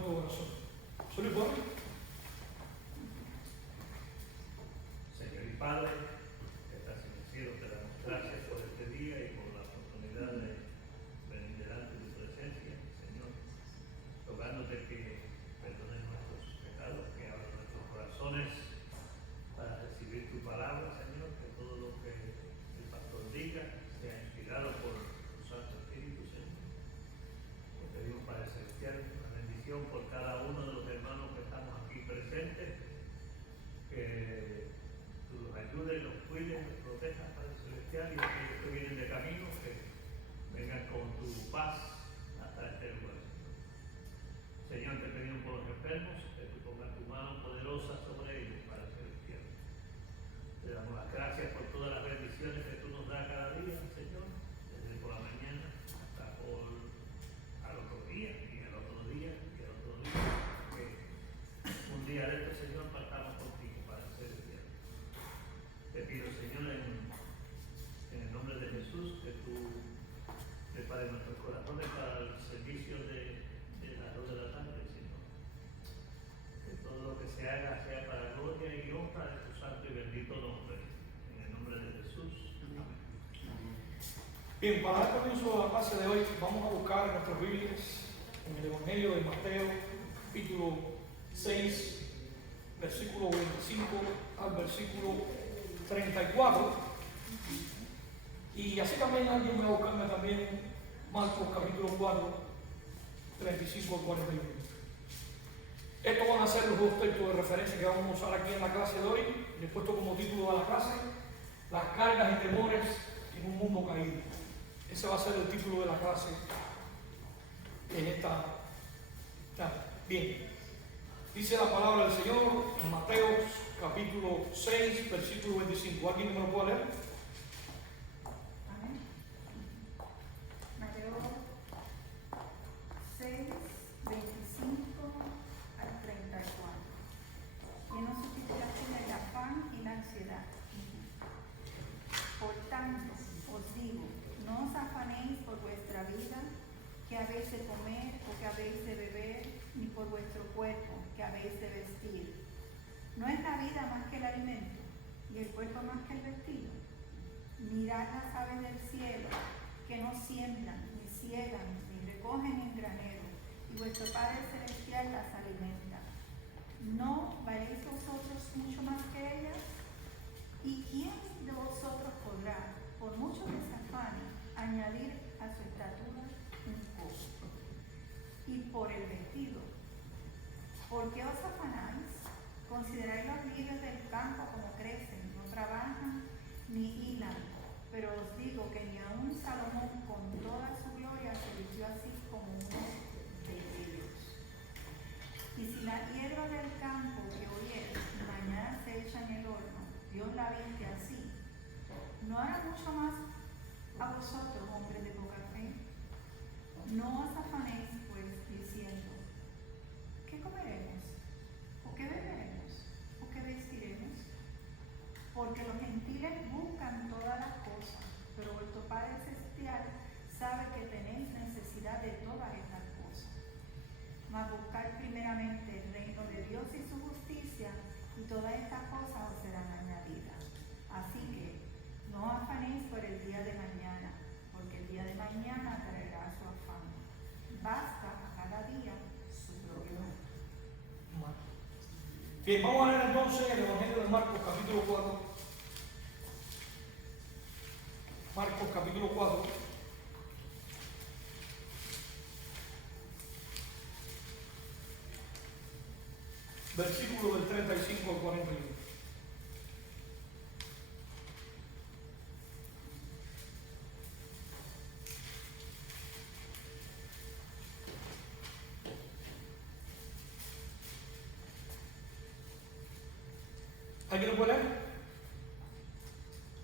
en tu corazón. ¿Soy bueno? Señor y Padre, que estás en el cielo, te damos gracias por este día y por la oportunidad de venir delante de tu presencia, Señor, rogándote que perdones nuestros pecados, que abras nuestros corazones para recibir tu palabra, Señor, que todo lo que el pastor diga sea inspirado por tu Santo Espíritu, Señor. Te pedimos, Padre Celestial, una bendición por cada uno de los hermanos que estamos aquí presentes, que tú los ayudes, los cuides, los protejas, Padre Celestial, y aquellos que vienen de camino, que vengan con tu paz hasta este lugar, Señor. Señor, te pedimos por los enfermos, que tú pongas tu mano poderosa sobre ellos, Padre Celestial. Te damos las gracias por todas las bendiciones que tú nos das cada día, Señor, desde por la mañana hasta al otro día, y al otro día, y al otro día, que un día de este, Señor, partamos contigo, Padre Celestial. Te pido, Señor, en el nombre de Jesús, que tú prepares nuestros corazones para el servicio de las 2 de la tarde, Señor. Que todo lo que se haga sea para gloria y honra de tu santo y bendito nombre. En el nombre de Jesús. Amén. Bien, para dar comienzo a la clase de hoy, vamos a buscar en nuestras Biblias, en el Evangelio de Mateo, capítulo 6, versículo 25 al versículo 34. Y así también alguien va a buscarme también Marcos capítulo 4, 35 al 41. Estos van a ser los dos textos de referencia que vamos a usar aquí en la clase de hoy. Le he puesto como título a la clase: Las cargas y temores en un mundo caído. Ese va a ser el título de la clase en esta tarde. Bien, dice la palabra del Señor en Mateo capítulo 6, versículo 25. ¿Alguien me lo puede leer? Amén. Mateo 6, 25 al 34. Que no sustituyaste el afán y la ansiedad. Por tanto, os digo, no os afanéis por vuestra vida, que habéis de comer o que habéis de beber, ni por vuestro cuerpo, que habéis de vestir. ¿No es la vida más que el alimento, y el cuerpo más que el vestido? Mirad las aves del cielo, que no siembran, ni ciegan, ni recogen en granero, y vuestro Padre Celestial las alimenta. ¿No valéis vosotros mucho más que ellas? ¿Y quién de vosotros podrá, por mucho que se afane, añadir a su estatura un codo? Y por el vestido, ¿por qué os afanáis? Consideráis los lirios del campo como crecen, no trabajan ni hilan, pero os digo que ni aun Salomón con toda su gloria se vistió así como uno de ellos. Y si la hierba del campo que hoy es y mañana se echa en el horno, Dios la viste así, ¿no hará mucho más a vosotros, hombres de poca fe? No os afanéis pues diciendo, ¿qué comeremos? ¿O qué beberemos? ¿O qué vestiremos? Porque los gentiles buscan todas las cosas, pero vuestro Padre Celestial sabe que tenéis necesidad de todas estas cosas. Mas buscad primeramente el reino de Dios y su justicia, y todas estas cosas os serán añadidas. Así que no os afanéis por el día de mañana, porque el día de mañana traerá su afán. Basta a cada día su propio mal. Bien, vamos a leer entonces el Evangelio de Marcos capítulo 4. Marcos capítulo 4. Versículo del 35 al 41. ¿Alguien lo puede leer?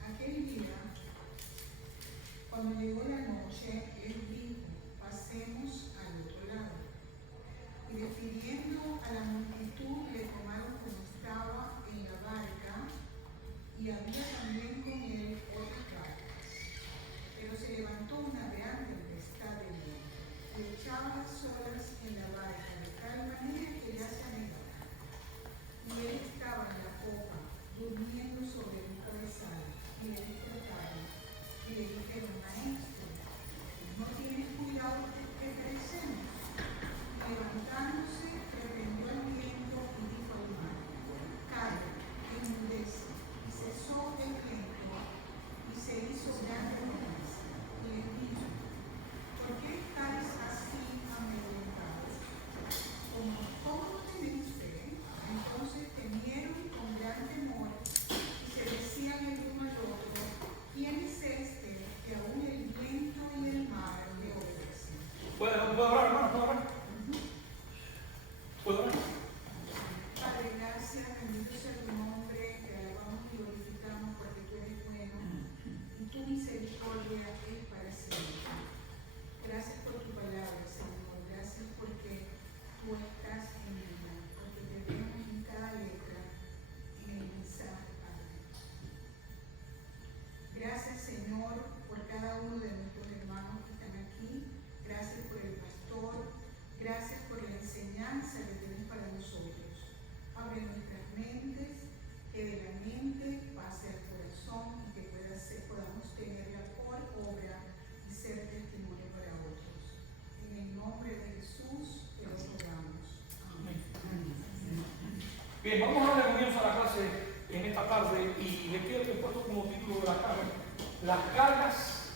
Aquel día, cuando llegó la noche, él dijo, pasemos al otro lado. Y despidiendo a la multitud, le tomaron como estaba en la barca, y había también con él otras barcas. Pero se levantó una grande tempestad de viento, y echaba estaba a solas en la barca, de tal manera que ya se anegaba. Y él estaba en la popa, durmiendo sobre un cabezal, y le despertaron, y le dijeron: Maestro, ¿no tienes cuidado que perecemos? Levantándose, reprendió al viento y dijo al mar: Calla, enmudece. Y cesó el viento, y se hizo grande bonanza. Y les dijo: ¿Por qué estáis así amedrentados? ¿Cómo no tenéis fe? Entonces temieron con gran temor, y se decían el uno al otro: ¿Quién es este que aún el viento y el mar le obedecen? ¿Puedo hablar, hermano? ¿Puedo hablar? ¿Puedo hablar? Padre, gracias, bendito sea tu nombre, te alabamos y glorificamos porque tú eres bueno y tu misericordia es para siempre. Gracias por tu palabra, Señor, gracias porque tú estás en ella, porque te vemos en cada letra, en el mensaje, Padre. Gracias, Señor, por cada uno de nuestros hermanos que están aquí. Gracias por el pastor. Gracias por la enseñanza que tienes para nosotros. Abre nuestras mentes, que de la mente pase al corazón y que podamos tenerla por obra y ser testimonio para otros. En el nombre de Jesús te lo rogamos. Amén. Bien, vamos a darle comienzo a la clase en esta tarde y le quiero que he puesto como título de la carga: las cargas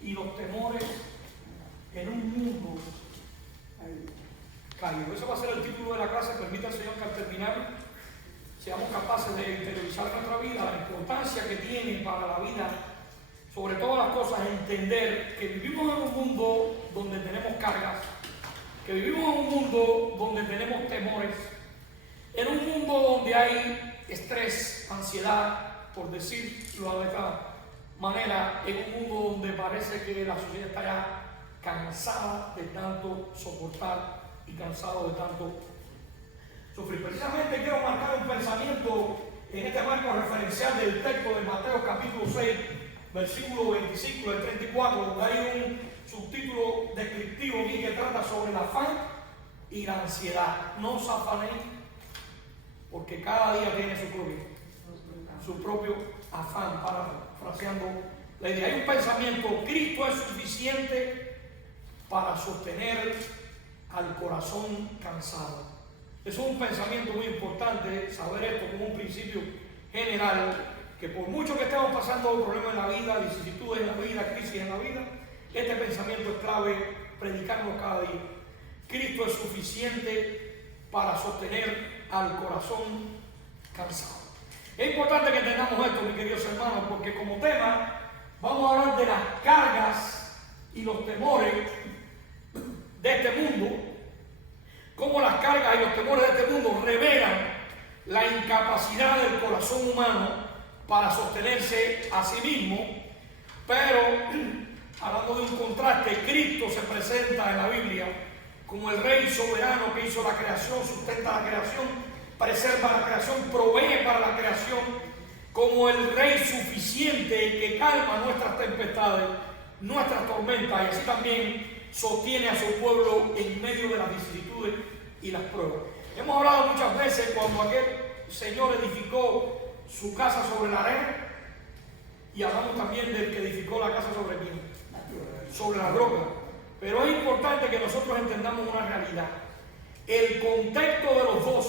y los temores en un mundo caído. Ese va a ser el título de la clase. Permita al Señor que al terminar seamos capaces de interiorizar nuestra vida, la importancia que tiene para la vida, sobre todas las cosas, entender que vivimos en un mundo donde tenemos cargas, que vivimos en un mundo donde tenemos temores, en un mundo donde hay estrés, ansiedad, por decirlo de esta manera, en un mundo donde parece que la sociedad está ya cansada de tanto soportar y cansado de tanto sufrir. Precisamente quiero marcar un pensamiento en este marco referencial del texto de Mateo capítulo 6, versículo 25 al 34, donde hay un subtítulo descriptivo aquí que trata sobre el afán y la ansiedad. No os afanéis, porque cada día tiene su propio afán, parafraseando la idea. Hay un pensamiento: Cristo es suficiente para sostener al corazón cansado. Eso es un pensamiento muy importante, saber esto como un principio general, que por mucho que estemos pasando problemas en la vida, vicisitudes en la vida, crisis en la vida, este pensamiento es clave predicarlo cada día. Cristo es suficiente para sostener al corazón cansado. Es importante que entendamos esto, mis queridos hermanos, porque como tema vamos a hablar de las cargas y los temores de este mundo, cómo las cargas y los temores de este mundo revelan la incapacidad del corazón humano para sostenerse a sí mismo. Pero, hablando de un contraste, Cristo se presenta en la Biblia como el Rey soberano que hizo la creación, sustenta la creación, preserva la creación, provee para la creación, como el Rey suficiente que calma nuestras tempestades, nuestras tormentas, y así también sostiene a su pueblo en medio de las vicisitudes y las pruebas. Hemos hablado muchas veces cuando aquel Señor edificó su casa sobre la arena, y hablamos también del que edificó la casa sobre quién, sobre la roca. Pero es importante que nosotros entendamos una realidad: el contexto de los dos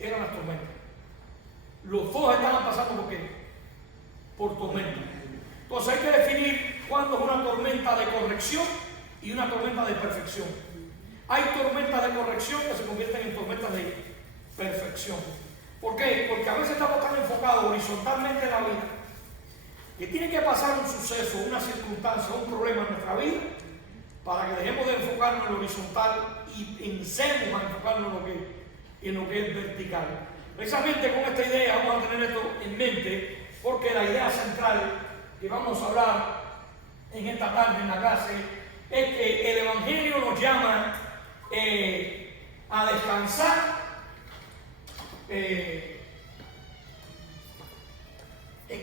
eran las tormentas. Los dos estaban pasando por qué, por tormenta. Entonces hay que definir cuándo es una tormenta de corrección y una tormenta de perfección. Hay tormentas de corrección que se convierten en tormentas de perfección. ¿Por qué? Porque a veces estamos tan enfocados horizontalmente en la vida que tiene que pasar un suceso, una circunstancia, un problema en nuestra vida para que dejemos de enfocarnos en lo horizontal y pensemos a enfocarnos en lo que es vertical. Precisamente con esta idea vamos a tener esto en mente, porque la idea central que vamos a hablar en esta tarde en la clase es que el Evangelio nos llama a descansar ¿en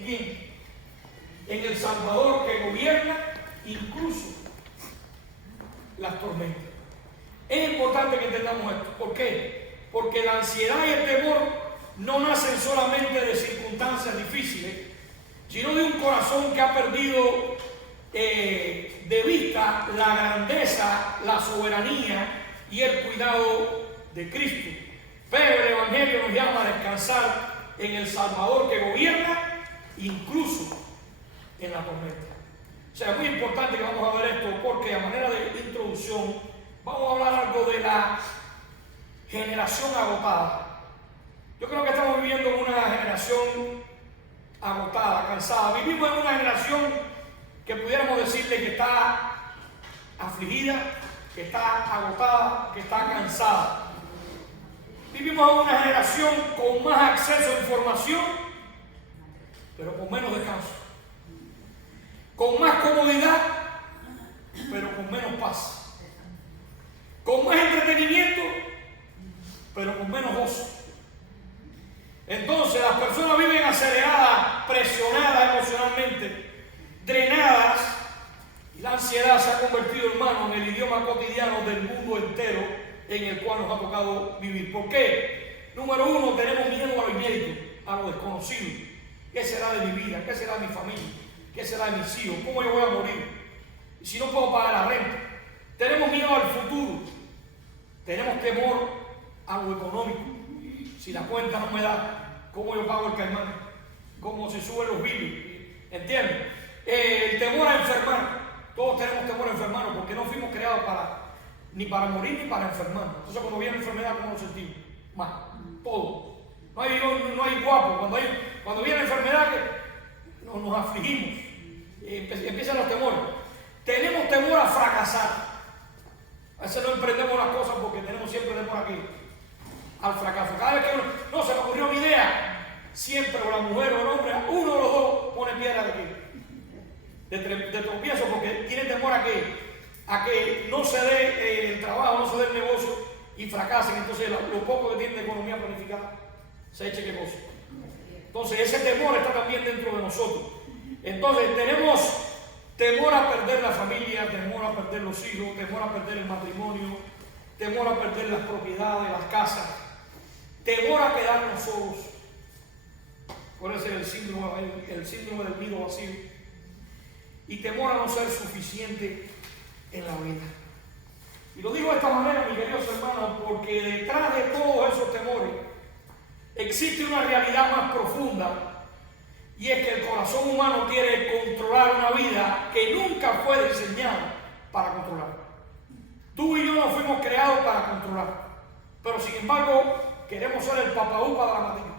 quién? En el Salvador que gobierna incluso las tormentas. Es importante que entendamos esto. ¿Por qué? Porque la ansiedad y el temor no nacen solamente de circunstancias difíciles, sino de un corazón que ha perdido de vista la grandeza, la soberanía y el cuidado de Cristo. Pero el Evangelio nos llama a descansar en el Salvador que gobierna, incluso en la tormenta. O sea, es muy importante que vamos a ver esto, porque a manera de introducción vamos a hablar algo de la generación agotada. Yo creo que estamos viviendo en una generación agotada, cansada. Vivimos en una generación que pudiéramos decirle que está afligida, que está agotada, que está cansada. Vivimos en una generación con más acceso a información, pero con menos descanso. Con más comodidad, pero con menos paz. Con más entretenimiento, pero con menos gozo. Entonces las personas viven aceleradas, presionadas emocionalmente, drenadas, y la ansiedad se ha convertido, hermano, en el idioma cotidiano del mundo entero en el cual nos ha tocado vivir. ¿Por qué? Número uno, tenemos miedo a lo inédito, a lo desconocido. ¿Qué será de mi vida? ¿Qué será de mi familia? ¿Qué será de mis hijos? ¿Cómo yo voy a morir? ¿Y si no puedo pagar la renta? Tenemos miedo al futuro. Tenemos temor a lo económico. Si la cuenta no me da, ¿cómo yo pago el caimán? ¿Cómo se suben los biles? ¿Entiendes? El temor a enfermar. Todos tenemos temor a enfermarnos porque no fuimos creados ni para morir ni para enfermarnos. Entonces cuando viene enfermedad, ¿cómo nos sentimos? Mal. Todo. No hay guapo. Cuando viene enfermedad, nos afligimos. Empiezan los temores. Tenemos temor a fracasar. A veces no emprendemos las cosas porque tenemos siempre temor aquí al fracaso. Cada vez que no se me ocurrió una idea, siempre o la mujer o el hombre, uno de los dos pone piedra de aquí. De tropiezo, porque tiene temor a que no se dé el trabajo, no se dé el negocio y fracasen. Entonces lo poco que tienen de economía planificada se eche que cosa. Entonces ese temor está también dentro de nosotros. Entonces tenemos temor a perder la familia, temor a perder los hijos, temor a perder el matrimonio, temor a perder las propiedades, las casas, temor a quedarnos solos. Por eso es el síndrome del nido vacío. Y temor a no ser suficiente en la vida. Y lo digo de esta manera, mis queridos hermanos, porque detrás de todos esos temores existe una realidad más profunda, y es que el corazón humano quiere controlar una vida que nunca fue diseñada para controlar. Tú y yo no fuimos creados para controlar, pero sin embargo queremos ser el papaupa de la materia.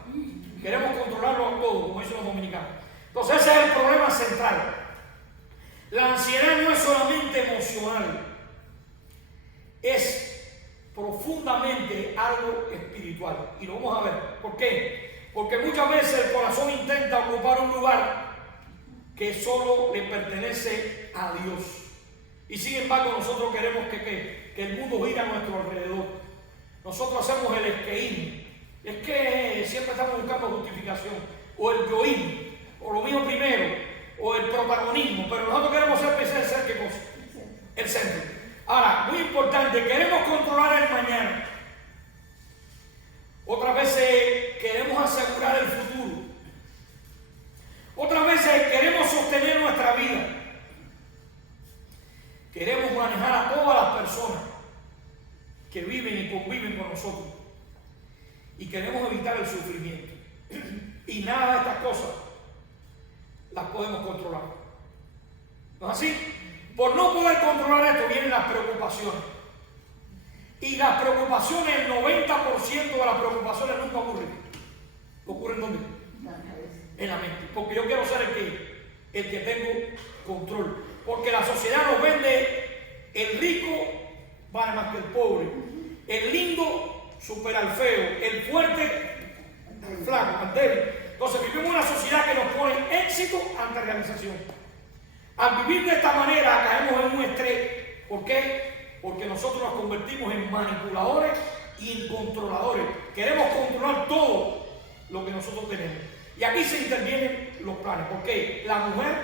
Queremos controlarlo todo, como dicen los dominicanos. Entonces ese es el problema central. La ansiedad no es solamente emocional, es profundamente algo espiritual. Y lo vamos a ver. ¿Por qué? Porque muchas veces el corazón intenta ocupar un lugar que solo le pertenece a Dios. Y sin embargo nosotros queremos que el mundo gire a nuestro alrededor. Nosotros hacemos el esqueín. Es que siempre estamos buscando justificación. O el yoísmo, o lo mío primero, o el protagonismo, pero nosotros queremos ser ¿qué cosa? El centro. Ahora, muy importante, queremos controlar el mañana. Otras veces queremos asegurar el futuro. Otras veces queremos sostener nuestra vida. Queremos manejar a todas las personas que viven y conviven con nosotros. Y queremos evitar el sufrimiento. Y nada de estas cosas las podemos controlar. ¿No es así? Por no poder controlar esto vienen las preocupaciones. Y las preocupaciones, el 90% de las preocupaciones nunca ocurren. ¿Ocurren dónde? En la mente. Porque yo quiero ser el que tengo control. Porque la sociedad nos vende el rico vale más que el pobre. El lindo supera al feo. El fuerte al flaco, al débil. Entonces vivimos en una sociedad que nos pone éxito ante realización. Al vivir de esta manera caemos en un estrés. ¿Por qué? Porque nosotros nos convertimos en manipuladores y en controladores. Queremos controlar todo lo que nosotros tenemos. Y aquí se intervienen los planes. Porque la mujer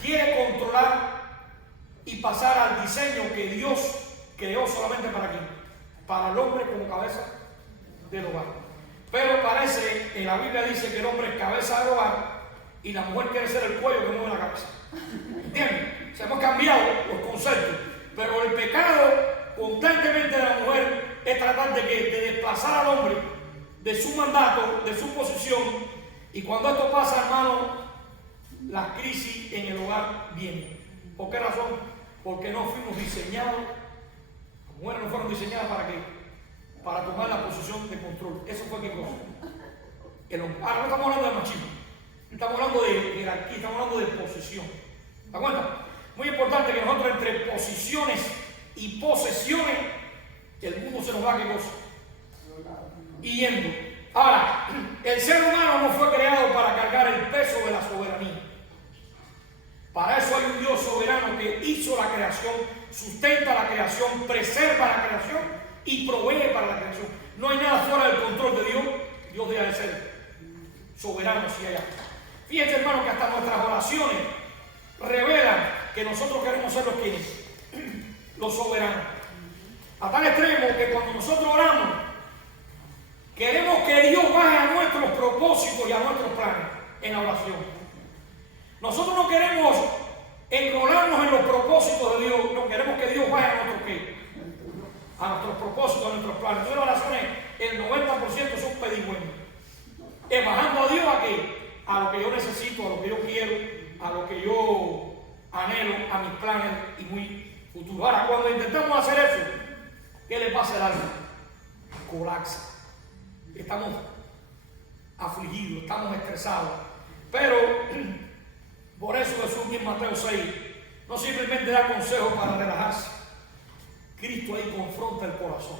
quiere controlar y pasar al diseño que Dios creó solamente para quién, para el hombre como cabeza del hogar. Pero parece, en la Biblia dice que el hombre es cabeza del hogar y la mujer quiere ser el cuello que mueve la cabeza. ¿Entienden? Se hemos cambiado los conceptos, pero el pecado constantemente de la mujer es tratar de desplazar al hombre de su mandato, de su posición, y cuando esto pasa, hermano, la crisis en el hogar viene. ¿Por qué razón? Porque no fuimos diseñados, las mujeres no fueron diseñadas para qué, para tomar la posición de control. Eso fue qué cosa. Ahora no estamos hablando de machismo, estamos hablando de jerarquía, estamos hablando de posición. ¿Te das cuenta? Muy importante que nosotros entre posiciones y posesiones, el mundo se nos va, ¿qué cosa? Yendo. Ahora, el ser humano no fue creado para cargar el peso de la soberanía. Para eso hay un Dios soberano que hizo la creación, sustenta la creación, preserva la creación y provee para la creación. No hay nada fuera del control de Dios. Dios deja de ser soberano si hay algo. Fíjense, hermano, que hasta nuestras oraciones revelan que nosotros queremos ser los quienes, los soberanos. A tal extremo que cuando nosotros oramos, queremos que Dios baje a nuestros propósitos y a nuestros planes en la oración. Nosotros no queremos enrolarnos en los propósitos de Dios, no queremos que Dios baje a nuestros ¿qué? A nuestros propósitos, a nuestros planes. Entonces, las oraciones, el 90% son pedigüeños. Es bajando a Dios a qué? A lo que yo necesito, a lo que yo quiero, a lo que yo anhelo, a mis planes y muy futuros. Ahora, cuando intentamos hacer eso, ¿qué le pasa al alma? Colapsa. Estamos afligidos, estamos estresados. Pero por eso Jesús en Mateo 6 no simplemente da consejos para relajarse. Cristo ahí confronta el corazón.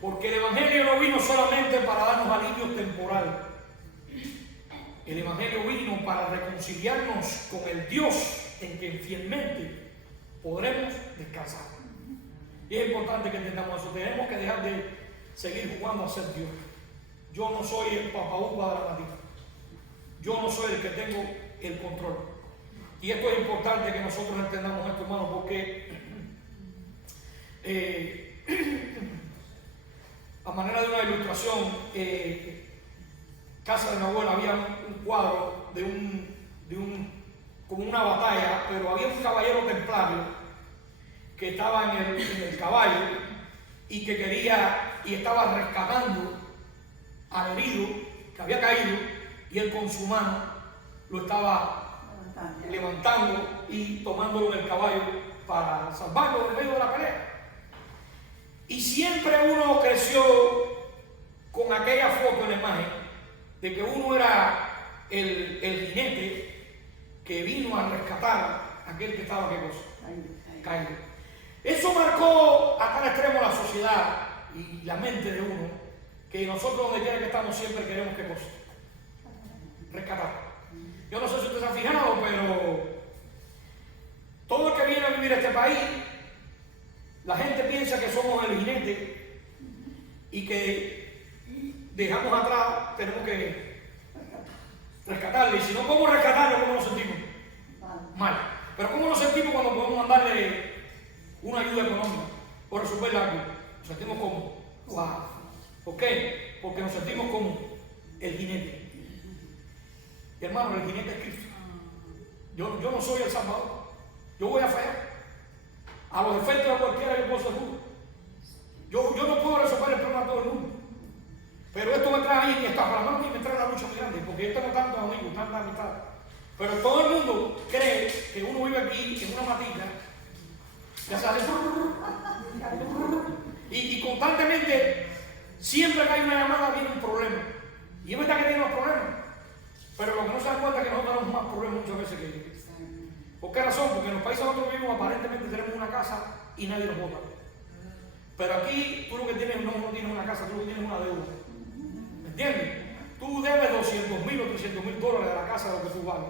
Porque el Evangelio no vino solamente para darnos alivio temporal. El Evangelio vino para reconciliarnos con el Dios en quien fielmente podremos descansar. Y es importante que entendamos eso. Tenemos que dejar de seguir jugando a ser Dios. Yo no soy el papaúba de la nativa. Yo no soy el que tengo el control. Y esto es importante que nosotros entendamos esto, hermano, porque a manera de una ilustración, casa de mi abuela había un cuadro como una batalla, pero había un caballero templario que estaba en el caballo y que quería y estaba rescatando al herido que había caído, y él con su mano lo estaba levantando y tomándolo en el caballo para salvarlo en medio de la pelea. Y siempre uno creció con aquella foto en la imagen de que uno era el jinete que vino a rescatar a aquel que estaba, ¿qué cosa? Caído. Eso marcó a tal extremo la sociedad y la mente de uno, que nosotros donde quiera que estamos siempre queremos, ¿qué cosa? Rescatar. Yo no sé si ustedes se han fijado, pero todo el que viene a vivir a este país, la gente piensa que somos el jinete y que dejamos atrás, tenemos que rescatarle. Y si no, ¿cómo rescatarlo? ¿Cómo nos sentimos? Mal. Pero ¿cómo nos sentimos cuando podemos mandarle una ayuda económica por resolver algo? Nos sentimos como, wow. ¿Por qué? Porque nos sentimos como el jinete. Y hermano, el jinete es Cristo. Yo no soy el Salvador. Yo voy a fallar. A los efectos de cualquiera yo puedo ser uno. Yo no puedo resolver el problema de todo el mundo. Pero esto me trae ahí y está para mí me trae una lucha muy grande, porque yo tengo tantos amigos, tantas amistades. Pero todo el mundo cree que uno vive aquí en una matita, ya sabes, y constantemente, siempre que hay una llamada, viene un problema. Y es verdad que tiene los problemas, pero lo que no se dan cuenta es que nosotros tenemos más problemas muchas veces que ellos. ¿Por qué razón? Porque en los países donde nosotros vivimos aparentemente tenemos una casa y nadie nos vota. Pero aquí tú lo que tienes no tienes una casa, tú lo que tienes es una deuda. ¿Me entiendes? Tú debes $200,000 o $300,000 de la casa de lo que tú vales.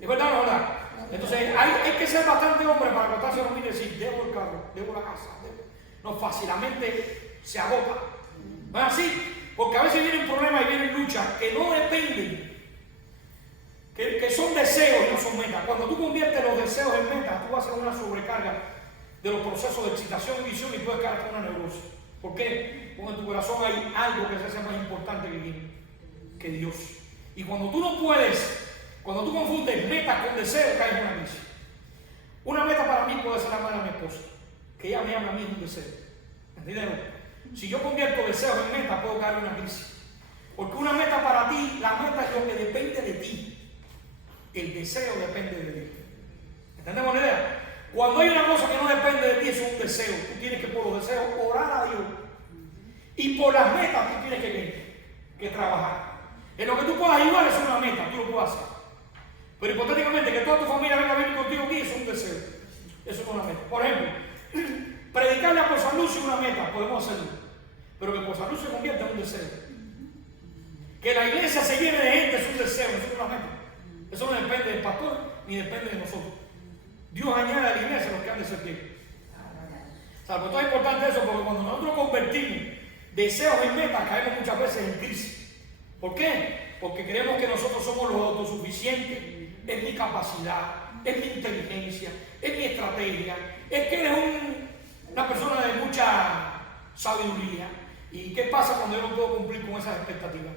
¿Es verdad o no es verdad? Entonces hay que ser bastante hombre para contarse a los niños y decir, debo el carro, debo la casa. No, fácilmente se agota. ¿No es así? Porque a veces vienen problemas y vienen luchas que no dependen que son deseos y no son metas. Cuando tú conviertes los deseos en metas, tú vas a hacer una sobrecarga de los procesos de excitación y visión y puedes caer con una neurosis. ¿Por qué? Porque en tu corazón hay algo que se hace más importante que Dios. Y cuando tú no puedes, cuando tú confundes metas con deseos, caes en una crisis. Una meta para mí puede ser amar a mi esposa, que ella me ama a mí, es un deseo. ¿Entiendes? Si yo convierto deseos en metas, puedo caer en una crisis. Porque una meta para ti, la meta es lo que depende de ti. El deseo depende de ti. ¿Entendemos la idea? Cuando hay una cosa que no depende de ti, eso es un deseo. Tú tienes que por los deseos orar a Dios. Y por las metas tú tienes que trabajar. En lo que tú puedas ayudar es una meta, tú lo puedes hacer. Pero hipotéticamente que toda tu familia venga a vivir contigo aquí, eso es un deseo. Eso es una meta. Por ejemplo, predicarle a por San Lucio es una meta, podemos hacerlo. Pero que por San Lucio se convierta en un deseo. Que la iglesia se llene de gente es un deseo, eso es una meta. Eso no depende del pastor ni depende de nosotros. Dios añade a la iglesia los que han de servir. O sea, por todo es importante eso, porque cuando nosotros convertimos deseos en metas, caemos muchas veces en crisis. ¿Por qué? Porque creemos que nosotros somos los autosuficientes, es mi capacidad, es mi inteligencia, es mi estrategia, es que eres una persona de mucha sabiduría. ¿Y qué pasa cuando yo no puedo cumplir con esas expectativas?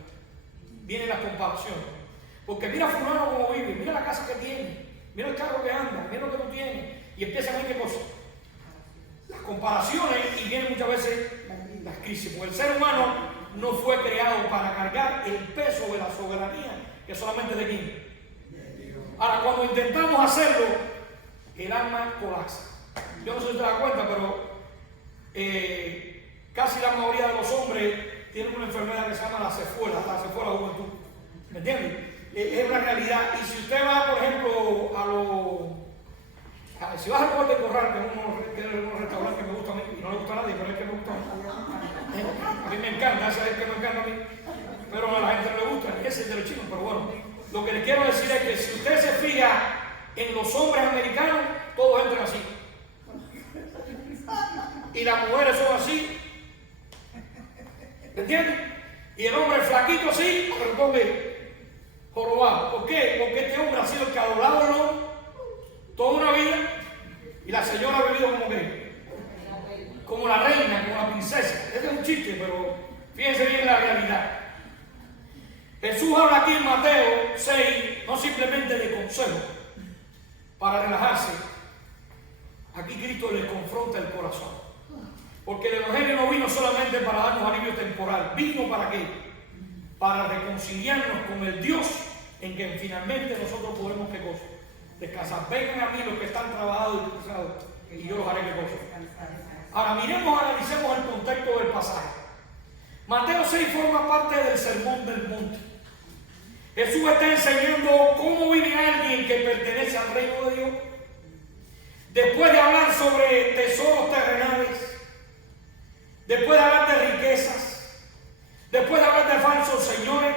Vienen las comparaciones. Porque mira a fulano cómo vive, mira la casa que tiene, mira el carro que anda, mira lo que no tiene. Y empiezan a ver qué cosa. Las comparaciones y vienen muchas veces las crisis. Porque el ser humano no fue creado para cargar el peso de la soberanía, que solamente de quién. Ahora, cuando intentamos hacerlo, el alma colapsa. Yo no sé si te das cuenta, pero casi la mayoría de los hombres tienen una enfermedad que se llama la cefuela juventud. ¿Me entiendes? Es una realidad. Y si usted va, por ejemplo, si vas al Gol de Corral, que es un restaurante que me gusta a mí, y no le gusta a nadie, pero es que me gusta a mí. A mí me encanta, ese es el que me encanta a mí. Pero a la gente no le gusta, ese es el de los chinos, pero bueno. Lo que les quiero decir es que si usted se fija en los hombres americanos, todos entran así. Y las mujeres son así. ¿Me entiendes? Y el hombre flaquito así, pero come jorobado. ¿Por qué? Porque este hombre ha sido el que ha doblado el lomo toda una vida y la señora ha vivido como que como la reina, como la princesa. Este es un chiste, pero fíjense bien la realidad. Jesús habla aquí en Mateo 6, no simplemente de consejo para relajarse. Aquí Cristo les confronta el corazón. Porque el Evangelio no vino solamente para darnos alivio temporal. ¿Vino para qué? Para reconciliarnos con el Dios en que finalmente nosotros podremos ¿qué cosa? Descansar. Vengan a mí los que están trabajados y cansados y yo los haré ¿qué cosa? Ahora analicemos el contexto del pasaje. Mateo 6 forma parte del sermón del monte. Jesús está enseñando cómo vive alguien que pertenece al reino de Dios. Después de hablar sobre tesoros terrenales, después de hablar de riquezas, después de hablar de falsos señores,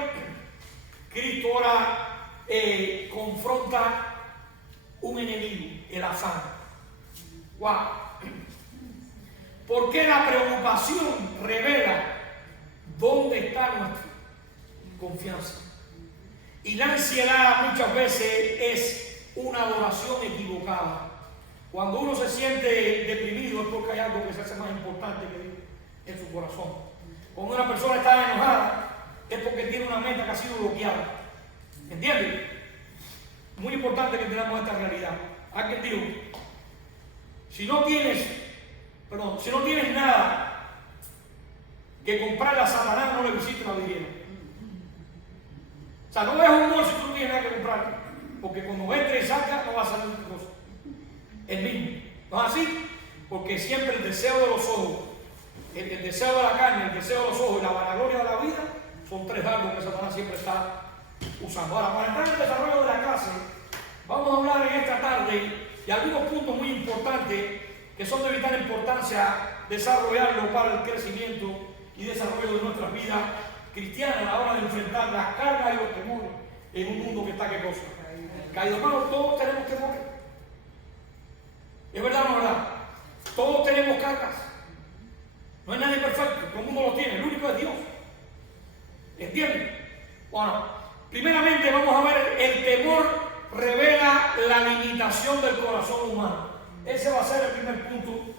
Cristo ahora confronta un enemigo, el afán. ¡Wow! Porque la preocupación revela dónde está nuestra confianza. Y la ansiedad muchas veces es una adoración equivocada. Cuando uno se siente deprimido es porque hay algo que se hace más importante que Dios en su corazón. Cuando una persona está enojada es porque tiene una meta que ha sido bloqueada. ¿Entiendes? Muy importante que tengamos esta realidad. Alguien dijo, si no tienes nada que comprarle a Satanás, no le visites la vidriera. O sea, no es un humor si tú no tienes nada que comprar, porque cuando entre y salga no va a salir otra cosa. El mismo. ¿No es así? Porque siempre el deseo de los ojos, el deseo de la carne, el deseo de los ojos y la vanagloria de la vida son tres dardos que Satanás siempre está usando. Ahora, para entrar en el desarrollo de la clase, vamos a hablar en esta tarde de algunos puntos muy importantes que son de vital importancia desarrollarlo para el crecimiento y desarrollo de nuestras vidas cristianas a la hora de enfrentar las cargas y los temores en un mundo que está ¿qué cosa? Caído. Hermano, todos tenemos temores. ¿Es verdad o no es verdad? Todos tenemos cargas. No hay nadie perfecto, todo el mundo lo tiene, el único es Dios. ¿Entienden? Bueno, primeramente primeramente vamos a ver el temor revela la limitación del corazón humano. Ese va a ser el primer punto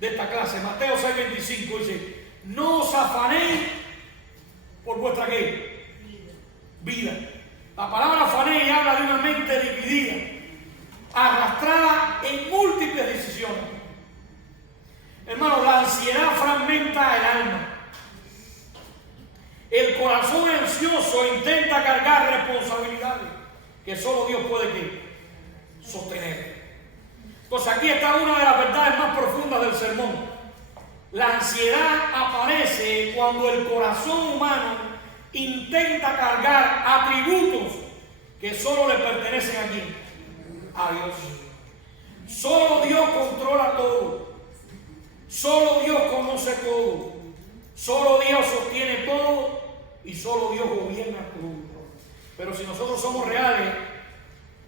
de esta clase. Mateo 6:25 dice: no os afanéis por vuestra ¿qué? Vida. La palabra afanéis habla de una mente dividida, arrastrada en múltiples decisiones. Hermano, la ansiedad fragmenta el alma. El corazón ansioso intenta cargar responsabilidades que solo Dios puede ¿qué? Sostener. Entonces aquí está una de las verdades más profundas del sermón. La ansiedad aparece cuando el corazón humano intenta cargar atributos que solo le pertenecen a ¿quién? A Dios. Solo Dios controla todo. Solo Dios conoce todo. Solo Dios sostiene todo y solo Dios gobierna todo. Pero si nosotros somos reales,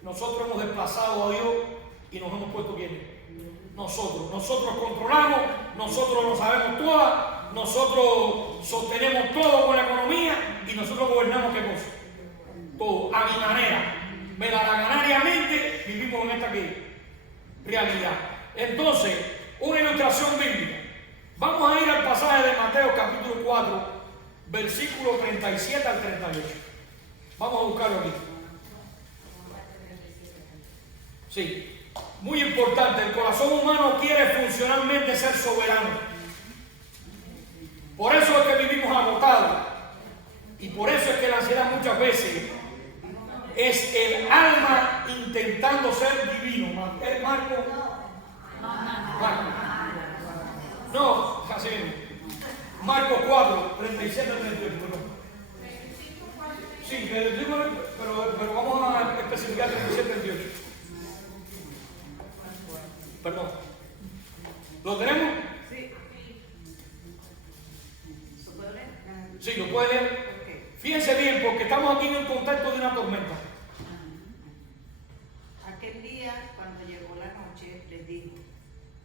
nosotros hemos desplazado a Dios y nos hemos puesto ¿quiénes? Nosotros controlamos, nosotros lo sabemos todas, nosotros sostenemos todo con la economía y nosotros gobernamos ¿qué cosa? Todo, a mi manera. Verdaderamente vivimos en esta ¿qué? Realidad. Entonces, una ilustración bíblica. Vamos a ir al pasaje de Mateo capítulo 4, versículo 37 al 38. Vamos a buscarlo aquí. Sí, muy importante. El corazón humano quiere funcionalmente ser soberano. Por eso es que vivimos agotados. Y por eso es que la ansiedad muchas veces es el alma intentando ser divino. ¿Es Marco? No, casi bien. Marcos 4, 37 al 38. Sí, pero vamos a especificar 37 al 38. Perdón. ¿Lo tenemos? Sí. ¿Lo puedo leer? Sí, lo puede leer. Okay. Fíjense bien, porque estamos aquí en el contexto de una tormenta. Aquel día, cuando llegó la noche, les dijo: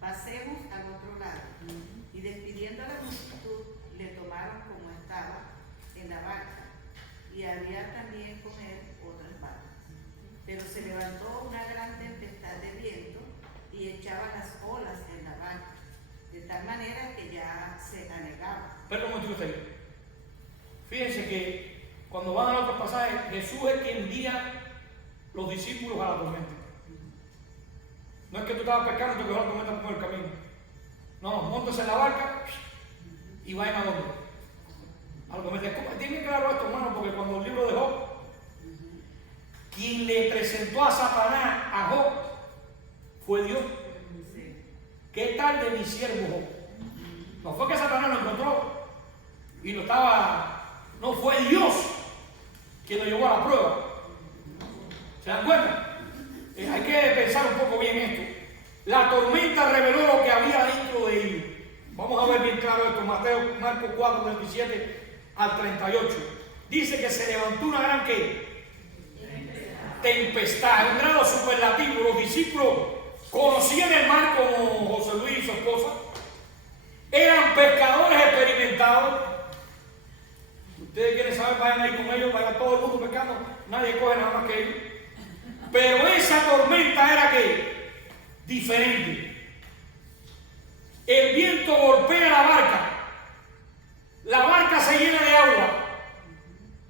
pasemos al otro lado. Y despidiendo a la multitud, le tomaron como estaba en la barca. Y había también con él otras barcas. Pero se levantó una gran tempestad de viento y echaba las olas en la barca, de tal manera que ya se anegaba. Perdón, un momento. Fíjense que cuando van a otros pasajes, Jesús es quien guía los discípulos a la tormenta. No es que tú estabas pescando y te cogió la tormenta por el camino. No, móntese en la barca y vayan a donde. A la tormenta. Tienen claro esto, hermano, porque cuando el libro de Job, quien le presentó a Satanás a Job fue Dios. ¿Qué tal de mi siervo Job? No fue que Satanás lo encontró y lo estaba. No, fue Dios quien lo llevó a la prueba. ¿Se dan cuenta? Hay que pensar un poco bien esto. La tormenta reveló lo que había dentro de ellos. Vamos a ver bien claro esto. Marcos 4, 27 al 38. Dice que se levantó una gran ¿qué? Tempestad, un grado superlativo. Los discípulos conocían el mar como José Luis y su esposa. Eran pescadores experimentados. Ustedes quieren saber, vayan ahí con ellos, vayan todo el mundo pescando. Nadie coge nada más que ellos. Pero esa tormenta era ¿qué? Diferente. El viento golpea la barca se llena de agua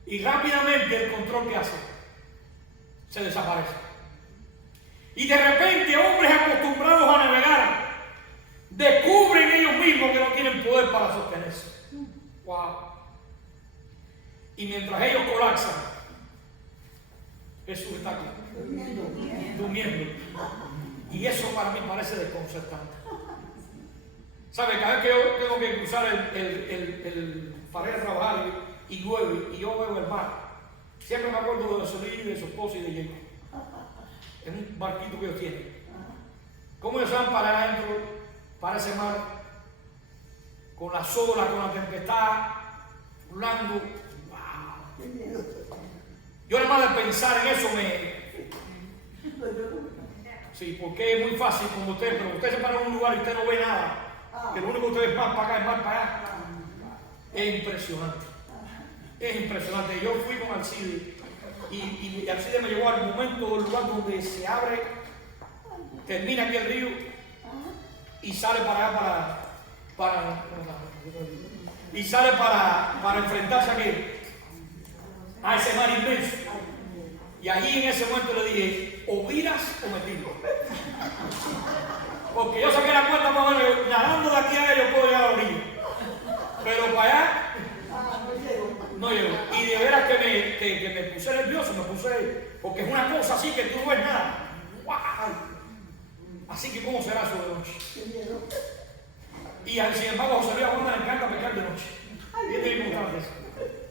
y rápidamente el control que hace se desaparece. Y de repente hombres acostumbrados a navegar descubren ellos mismos que no tienen poder para sostenerse. Wow. Y mientras ellos colapsan, Jesús está aquí, durmiendo. Y eso para mí parece desconcertante. ¿Sabe? Cada vez que yo tengo que cruzar para ir a trabajar y llueve y yo veo el mar, siempre me acuerdo de Solís, de su esposa y de Jacob. Es un barquito que ellos tienen. ¿Cómo ellos van para adentro, para ese mar, con las olas, con la tempestad, volando? ¡Wow! Yo nada más de pensar en eso Sí, porque es muy fácil como usted, pero usted se para en un lugar y usted no ve nada. Que lo único que usted ve es más para acá, es más para allá. Es impresionante. Es impresionante. Yo fui con Alcide Y así me llevó al momento del lugar donde se abre, termina aquí el río y sale para allá y sale para enfrentarse a ese mar inmenso. Y allí en ese momento le dije, o miras o me tiro. Porque yo saqué la cuenta más o menos, nadando de aquí a allá yo puedo llegar a la orilla. Pero para allá no llego. Y de veras que me puse nervioso, porque es una cosa así que tú no ves nada. ¡Wow! Así que ¿cómo será eso de noche? Y sin embargo a José Luis Aguanta le encanta pescar de noche. Y es muy importante eso.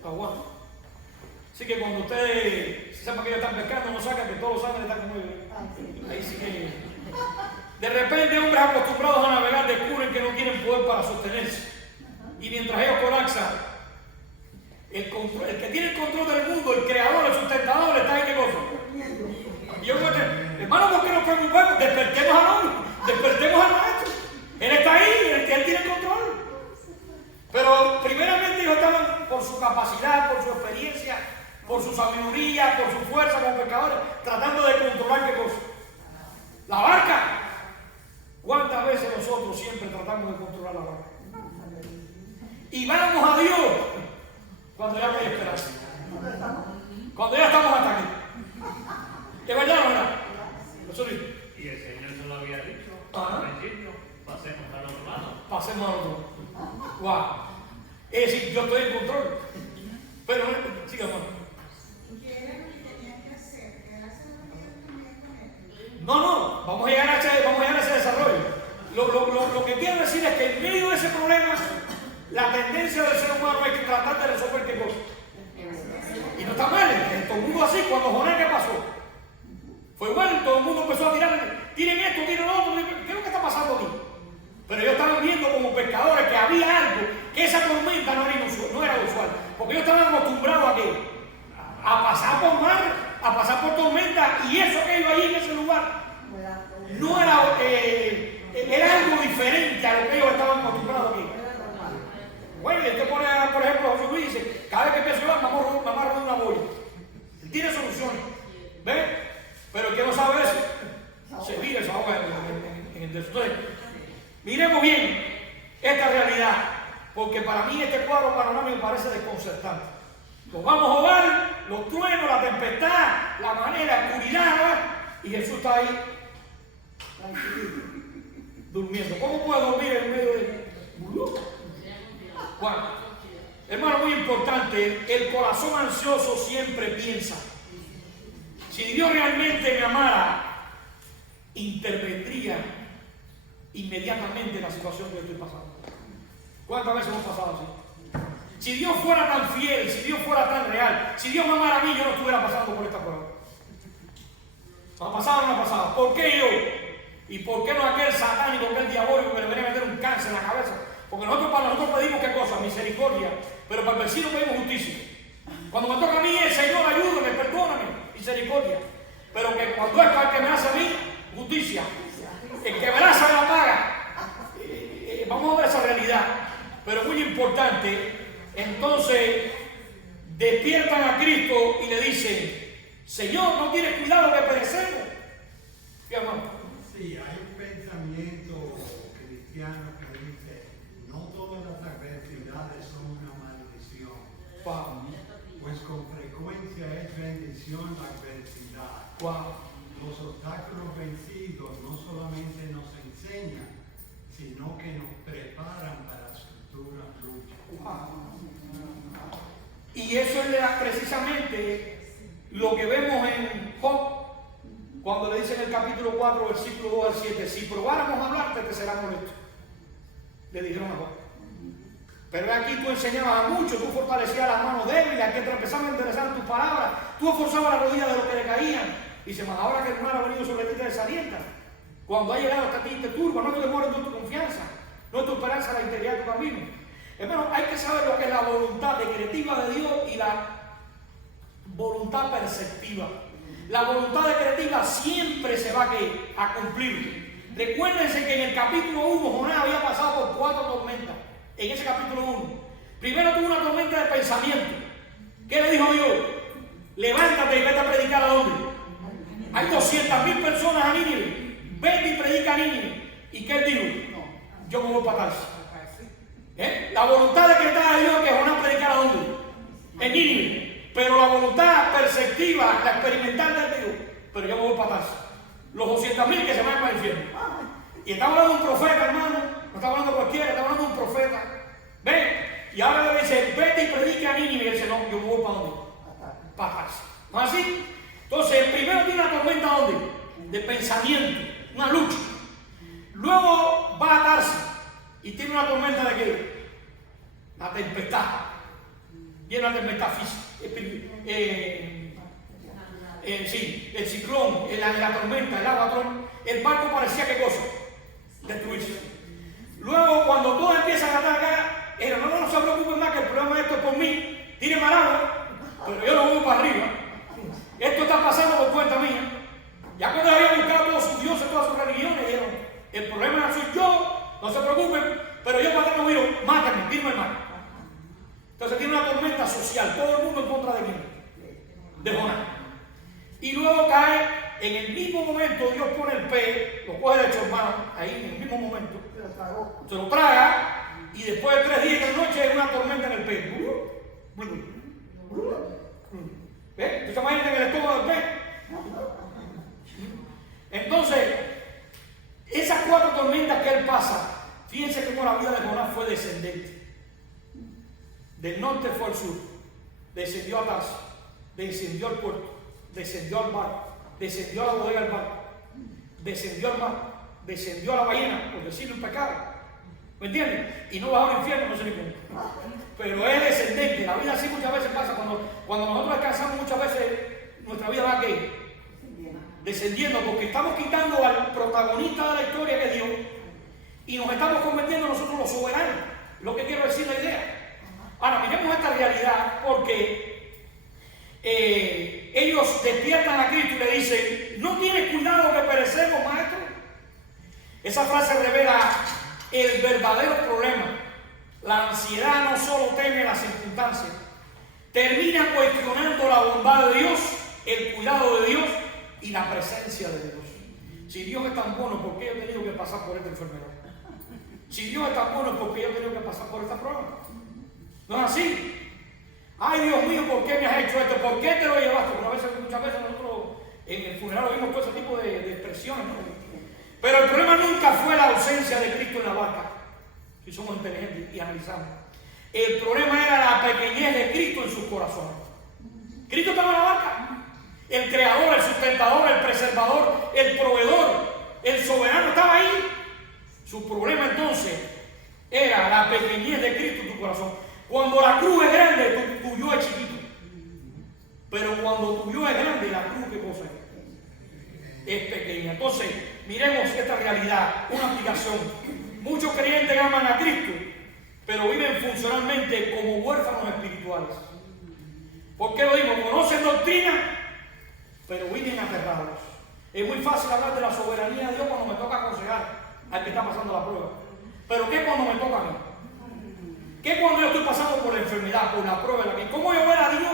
Aguanta. Así que cuando ustedes sepan que ellos están pescando, no sacan que todos los ángeles están con ellos. Ahí sí que... De repente hombres acostumbrados a navegar descubren que no tienen poder para sostenerse. Y mientras ellos colapsan, el que tiene el control del mundo, el creador, el sustentador, está en qué cosa. Y yo me digo, hermano, ¿por qué nos preocupamos? Despertemos al hombre, despertemos al maestro. Él está ahí, él tiene el control. Pero primeramente ellos estaban por su capacidad, por su experiencia, por su sabiduría, por su fuerza como pescadores, tratando de controlar qué cosa. La barca. ¿Cuántas veces nosotros siempre tratamos de controlar la barca? Y vamos a Dios cuando ya no hay esperanza. Cuando ya estamos hasta aquí. ¿Es verdad o no verdad? Y el Señor se lo había dicho Ajá. al principio, pasemos al otro lado. Pasemos al otro lado. Wow. Es decir, yo estoy en control. Pero, siga, hermano. ¿Qué era lo que tenían que hacer? ¿Quedarse dormidos también con él? No, vamos a llegar a ese desarrollo. Lo que quiero decir es que en medio de ese problema, la tendencia del ser humano es que tratar de resolver qué cosa. Y no está mal, todo el mundo así. Cuando Jonás, ¿qué pasó? Fue igual, todo el mundo empezó a tirar, tiren esto, tiren lo otro, ¿qué es lo que está pasando aquí? Pero ellos estaban viendo como pescadores que había algo, que esa tormenta no era usual, porque ellos estaban acostumbrados a qué? A pasar por mar, a pasar por tormenta, y eso que iba ahí en ese lugar no era, era algo diferente a lo que ellos estaban acostumbrados aquí. Bueno, y este pone, por ejemplo, José Luis dice, cada vez que empieza a llover, mamá roba una boya. Él tiene soluciones, ¿ves? Pero el que no sabe eso, se tira esa hoja en el desorden. Miremos bien esta realidad, porque para mí este cuadro panorámico me parece desconcertante. Nos vamos a jugar, los truenos, la tempestad, la manera, la oscuridad, y Jesús está ahí durmiendo. ¿Cómo puede dormir en medio de... Bueno, hermano, muy importante, el corazón ansioso siempre piensa. Si Dios realmente me amara, intervendría inmediatamente en la situación que yo estoy pasando. ¿Cuántas veces hemos pasado así? Si Dios fuera tan fiel, si Dios fuera tan real, si Dios me amara a mí, yo no estuviera pasando por esta prueba. ¿Me ha pasado o no ha pasado? ¿Por qué yo? ¿Y por qué no aquel satánico, aquel diabólico que le venía a meter un cáncer en la cabeza? Porque para nosotros pedimos qué cosa, misericordia, pero para el vecino pedimos justicia. Cuando me toca a mí, el Señor, ayúdame, perdóname, misericordia. Pero que cuando es para el que me hace a mí, justicia. El que abraza la paga. Vamos a ver esa realidad. Pero muy importante, entonces despiertan a Cristo y le dicen, Señor, ¿no tienes cuidado que perecemos? ¿Qué hermano? Sí, hay un pensamiento cristiano que dice, no todas las adversidades son una maldición. Wow. Pues con frecuencia es bendición la adversidad. Wow. Los obstáculos vencidos no solamente nos enseñan, sino que nos preparan para las futuras luchas. Wow. Y eso es precisamente lo que vemos en Job, cuando le dice en el capítulo 4, versículo 2 al 7, si probáramos a hablarte, te será molesto. Le dijeron a Job. Pero aquí tú enseñabas a muchos, tú fortalecías las manos débiles, a que te empezaban a interesar tus palabras, tú esforzabas las rodillas de los que le caían. Dice, más ahora que el mal ha venido sobre ti, te desalienta. Cuando ha llegado hasta ti, te turba, no te demores en tu confianza, no es tu esperanza la integridad de tu camino. Hermano, hay que saber lo que es la voluntad decretiva de Dios y la voluntad perceptiva. La voluntad decretiva siempre se va a cumplir. Recuérdense que en el capítulo 1 Jonás había pasado por 4 tormentas. En ese capítulo 1. Primero tuvo una tormenta de pensamiento. ¿Qué le dijo Dios? Levántate y vete a predicar a dónde. Hay 200,000 personas a Nínive. Vete y predica a Nínive. ¿Y qué él dijo? Yo me voy para Tarsis. La voluntad de que está Dios que Jonás predicara a dónde. En Nínive. Pero la voluntad perceptiva, la experimental de Dios, pero yo me voy para Tarsis. Los 200,000 que se van para el infierno. Y estamos hablando de un profeta, hermano. No estamos hablando de cualquiera, estamos hablando de un profeta. ¿Ven? Y ahora le dice, vete y predica a Nínive. Y él dice, no, yo me voy para dónde. Para Tarsis. ¿No es así? Entonces, primero tiene una tormenta ¿dónde? De pensamiento, una lucha. Luego va a Tarsis y tiene una tormenta de qué? La tempestad. Viene una tempestad física. Sí, el ciclón, la tormenta, el agua, el barco parecía ¿qué cosa? Destruirse. Luego, cuando todo empieza a ganar acá, era, no se preocupen más que el problema de esto es por mí, tire agua, pero yo lo voy para arriba. Esto está pasando por cuenta mía. Ya cuando había buscado todos sus dioses, todas sus religiones, dijeron, el problema soy yo, no se preocupen, pero yo para atrás no miro, mátenme, tírenme el mar. Entonces tiene una tormenta social, todo el mundo en contra de quién, de Jonás. Y luego cae, en el mismo momento Dios pone el pez, lo coge de hecho hermano, ahí en el mismo momento, se lo traga, y después de 3 días y 3 noches hay una tormenta en el pez. ¿Ves? ¿Tú te imaginas en el estómago del pez? Entonces, esas 4 tormentas que él pasa, fíjense cómo la vida de Jonás fue descendente. Del norte fue al sur, descendió a Tarsis, descendió al puerto, descendió al barco, descendió a la bodega del barco, descendió al mar, descendió a la ballena, por decirle un pecado. ¿Me entiendes? Y no bajó al infierno, no sé ni cómo. Pero es descendente. La vida así muchas veces pasa. Cuando nosotros descansamos, muchas veces nuestra vida va ¿qué? Descendiendo, porque estamos quitando al protagonista de la historia que es Dios y nos estamos convirtiendo nosotros los soberanos. Lo que quiero decir la idea. Ahora, miremos esta realidad, porque ellos despiertan a Cristo y le dicen, ¿no tienes cuidado que perecemos, maestro? Esa frase revela el verdadero problema. La ansiedad no solo teme las circunstancias, termina cuestionando la bondad de Dios, el cuidado de Dios y la presencia de Dios. Si Dios es tan bueno, ¿por qué yo he tenido que pasar por esta enfermedad? Si Dios es tan bueno, ¿por qué yo he tenido que pasar por esta prueba? ¿No es así? Ay, Dios mío, ¿por qué me has hecho esto? ¿Por qué te lo llevaste? Porque muchas veces nosotros en el funeral oímos todo ese tipo de expresiones, ¿no? Pero el problema nunca fue la ausencia de Cristo en la barca, si somos inteligentes y analizamos. El problema era la pequeñez de Cristo en sus corazones. Cristo estaba en la barca. El creador, el sustentador, el preservador, el proveedor, el soberano estaba ahí. Su problema entonces era la pequeñez de Cristo en tu corazón. Cuando la cruz es grande, tu yo es chiquito. Pero cuando tu yo es grande, la cruz, ¿qué cosa es? Es pequeña. Entonces, miremos esta realidad, una aplicación. Muchos creyentes aman a Cristo, pero viven funcionalmente como huérfanos espirituales. ¿Por qué lo digo? Conocen doctrina, pero viven aterrados. Es muy fácil hablar de la soberanía de Dios cuando me toca aconsejar al que está pasando la prueba. Pero ¿qué cuando me toca a mí? ¿Qué cuando yo estoy pasando por la enfermedad, por la prueba? ¿Cómo yo ver a Dios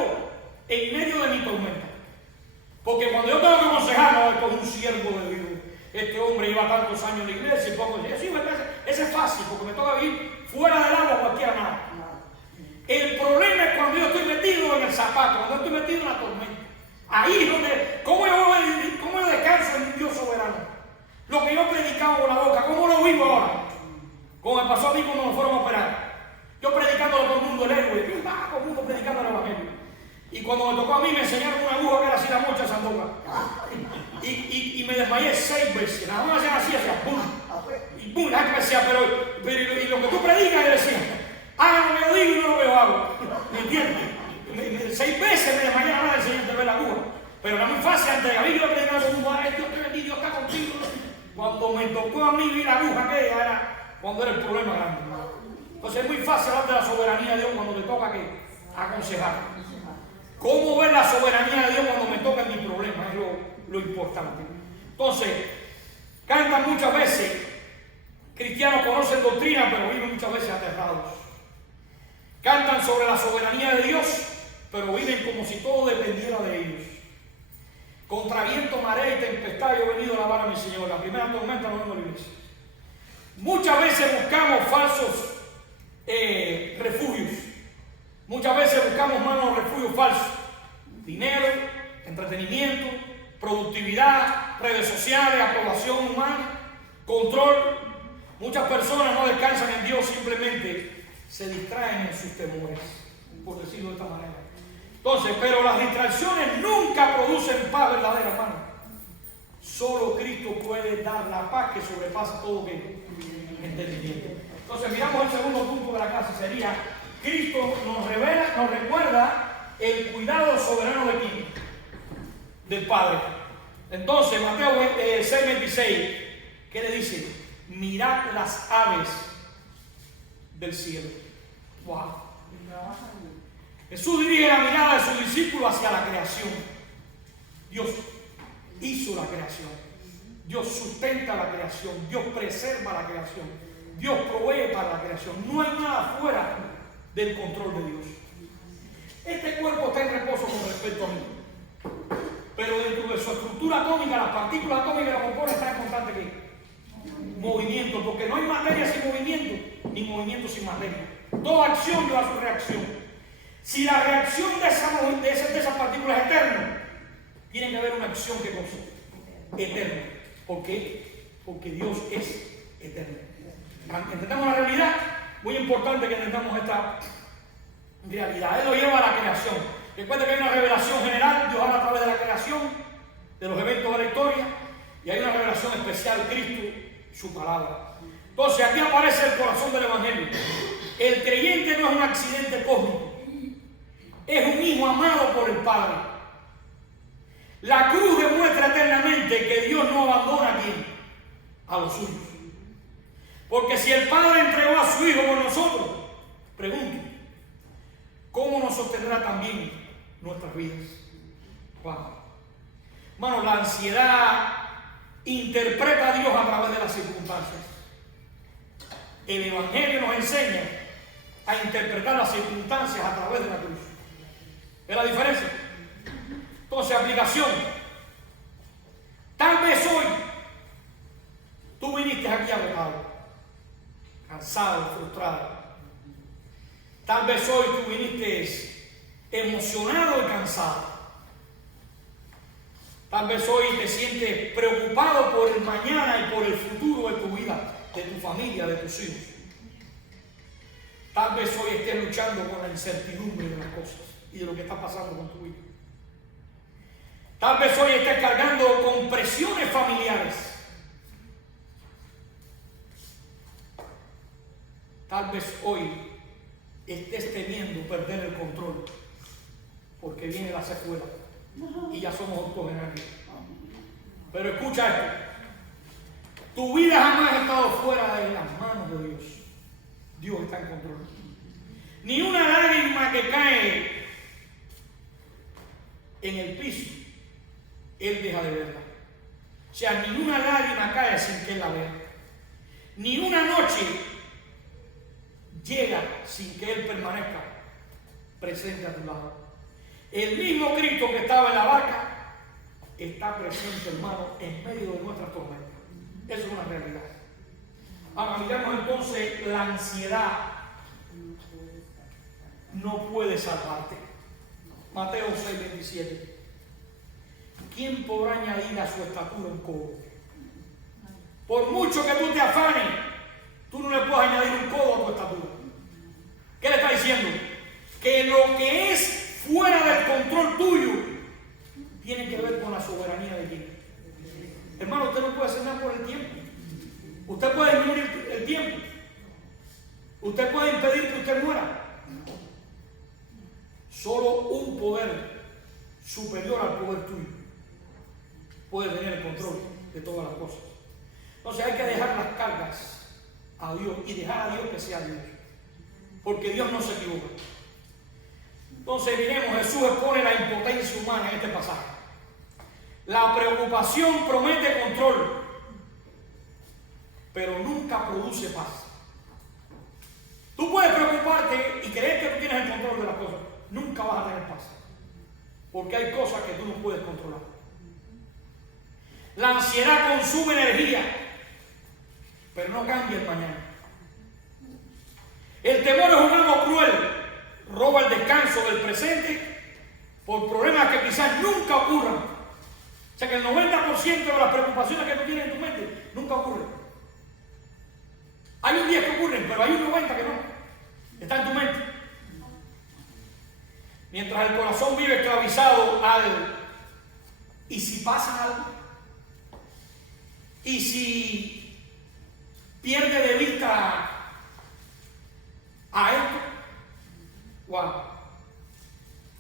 en medio de mi tormenta? Porque cuando yo tengo que aconsejar, no, esto es un siervo de Dios. Este hombre lleva tantos años en la iglesia y poco. Sí, ese es fácil, porque me toca vivir fuera del agua cualquiera más. El problema es cuando yo estoy metido en el zapato, cuando yo estoy metido en la tormenta. Ahí es donde, ¿cómo yo descanso en un Dios soberano? Lo que yo he predicado con la boca, ¿cómo lo vivo ahora? Como me pasó a mí cuando me fueron a operar. Yo predicando a todo el mundo el héroe, todo el mundo predicando el evangelio. Y cuando me tocó a mí me enseñaron una aguja que era así la mocha de Sandoka. Y me desmayé 6 veces. Nada más hacía así, ¡pum! Y ¡pum! La gente me decía, pero y lo que tú predicas, yo decía, no me lo digo y no lo veo hago. ¿Me entiendes? 6 veces me desmayé nada del Señor de ver la aguja. Pero era muy fácil antes de a mí yo predicaba a todo el mundo, Dios te bendiga, Dios está contigo. Cuando me tocó a mí vi la aguja aquella era cuando era el problema grande. Entonces es muy fácil hablar de la soberanía de Dios cuando te toca ¿qué? Aconsejar. ¿Cómo ver la soberanía de Dios cuando me toca mi problema? Es lo importante. Entonces, cantan muchas veces, cristianos conocen doctrina, pero viven muchas veces aterrados. Cantan sobre la soberanía de Dios, pero viven como si todo dependiera de ellos. Contra viento, marea y tempestad yo he venido a alabar a mi Señor. La primera tormenta no vino a la iglesia. Muchas veces buscamos falsos refugios. Muchas veces buscamos malos refugios falsos. Dinero, entretenimiento, productividad, redes sociales, aprobación humana, control. Muchas personas no descansan en Dios, simplemente se distraen en sus temores, por decirlo de esta manera. Entonces, pero las distracciones nunca producen paz verdadera, hermano. Solo Cristo puede dar la paz que sobrepasa todo entendimiento. Entonces, miramos el segundo punto de la clase, sería: Cristo nos revela, nos recuerda el cuidado soberano de quién, del Padre. Entonces, Mateo 6:26, ¿qué le dice? Mirad las aves del cielo. Wow. Jesús dirige la mirada de sus discípulos hacia la creación. Dios hizo la creación. Dios sustenta la creación. Dios preserva la creación. Dios provee para la creación. No hay nada fuera del control de Dios. Este cuerpo está en reposo con respecto a mí. Pero dentro de su estructura atómica, las partículas atómicas que la componen están en constante movimiento, porque no hay materia sin movimiento, ni movimiento sin materia. Toda acción lleva su reacción. Si la reacción de esas partículas es eterna, tiene que haber una acción que cosa eterna. ¿Por qué? Porque Dios es eterno. ¿Entendemos la realidad? Muy importante que entendamos esta realidad. Él lo lleva a la creación. Recuerda que hay una revelación general, Dios habla a través de la creación, de los eventos de la historia, y hay una revelación especial, Cristo, su palabra. Entonces aquí aparece el corazón del Evangelio. El creyente no es un accidente cósmico, es un hijo amado por el Padre. La cruz demuestra eternamente que Dios no abandona a los suyos. Porque si el Padre entregó a su Hijo por nosotros, pregunto, ¿cómo nos sostendrá también nuestras vidas? Wow. Hermano, la ansiedad interpreta a Dios a través de las circunstancias. El Evangelio nos enseña a interpretar las circunstancias a través de la cruz. ¿Es la diferencia? Entonces, aplicación. Tal vez hoy tú viniste aquí agotado, cansado, frustrado. Tal vez hoy tú viniste emocionado y cansado. Tal vez hoy te sientes preocupado por el mañana y por el futuro de tu vida, de tu familia, de tus hijos. Tal vez hoy estés luchando con la incertidumbre de las cosas y de lo que está pasando con tu vida. Tal vez hoy estés cargando con presiones familiares. Tal vez hoy estés temiendo perder el control porque viene la secuela y ya somos octogenarios. Pero escucha esto: tu vida jamás ha estado fuera de las manos de Dios. Dios está en control. Ni una lágrima que cae en el piso, Él deja de verla. O sea, ni una lágrima cae sin que Él la vea. Ni una noche llega sin que Él permanezca presente a tu lado. El mismo Cristo que estaba en la barca está presente, hermano, en medio de nuestras tormentas. Eso es una realidad. Ahora miramos entonces la ansiedad. No puede salvarte. Mateo 6:27. ¿Quién podrá añadir a su estatura un codo? Por mucho que tú te afanes, tú no le puedes añadir un codo a tu estatura. ¿Qué le está diciendo? Que lo que es fuera del control tuyo tiene que ver con la soberanía de Dios. Hermano, usted no puede hacer nada por el tiempo. Usted puede disminuir el tiempo. Usted puede impedir que usted muera. Solo un poder superior al poder tuyo puede tener el control de todas las cosas. Entonces hay que dejar las cargas a Dios y dejar a Dios que sea Dios, porque Dios no se equivoca. Entonces miremos, Jesús expone la impotencia humana en este pasaje. La preocupación promete control, pero nunca produce paz. Tú puedes preocuparte y creer que tú tienes el control de las cosas, nunca vas a tener paz. Porque hay cosas que tú no puedes controlar. La ansiedad consume energía, pero no cambia el mañana. El temor es un amo cruel, roba el descanso del presente por problemas que quizás nunca ocurran. O sea que el 90% de las preocupaciones que tú tienes en tu mente nunca ocurren. Hay un 10 que ocurren, pero hay un 90 que no. Está en tu mente. Mientras el corazón vive esclavizado al ¿y si pasa algo? ¿Y si pierde de vista a esto? Wow.